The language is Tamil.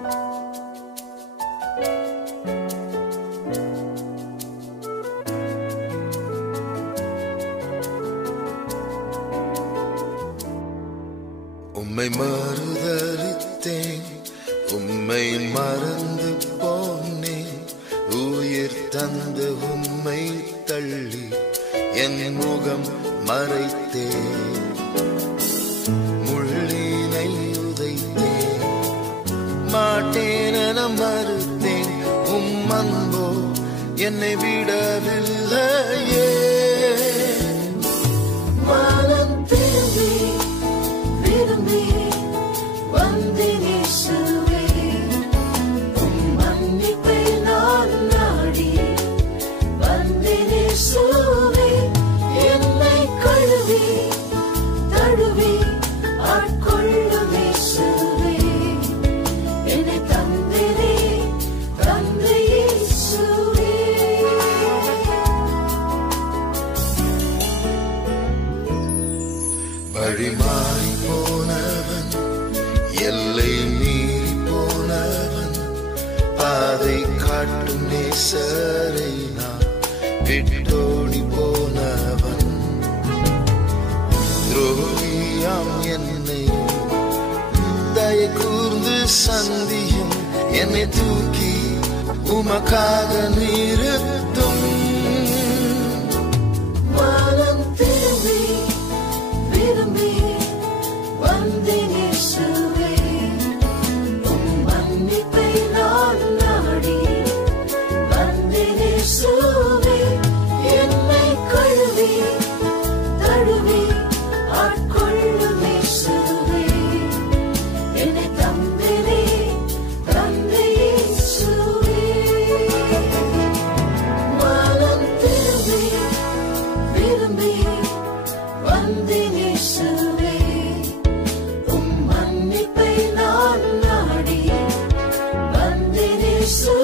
உம்மை மறுதலித்தேன், உம்மை மறந்து போனேன், உயிர் தந்த உம்மை தள்ளி என் முகம் மறைத்தேன், முள்ளினை உதைத்தேன், மாட்டேன் மறுத்தேன், உம் அன்போ என்னை விடவில்லையே. மனம் திரும்பி விரும்பி வந்தேன் இயேசுவே, உம் மன்னிப்பை நான் நாடி வந்தேன் இயேசுவே, என்னை கழுவி தழுவி ஆட்கொள்ளும் இயேசுவே, என்னை தந்தேனே தந்த இயேசுவே. வழிமாறி போனவன், எல்லை மீறி போனவன், பாதை காட்டும் நேசரை நான் விட்டோடி போனவன், துரோகியாம் என்னை தயை கூர்ந்து சந்தியும், என்னை தூக்கி உமக்காக நிறுத்தும். மனம் திரும்பி விரும்பி வந்தேன் இயேசுவே, உம் மன்னிப்பை நான் நாடி வந்தேன் இயேசுவே, என்னை கழுவி தழுவி ஆட்கொள்ளும் இயேசுவே, என்னை தந்தேனே தந்த இயேசுவே. மனம் திரும்பி விரும்பி வந்தேன் இயேசுவே, உம் மன்னிப்பை நான் நாடி வந்தேன் இயேசுவே.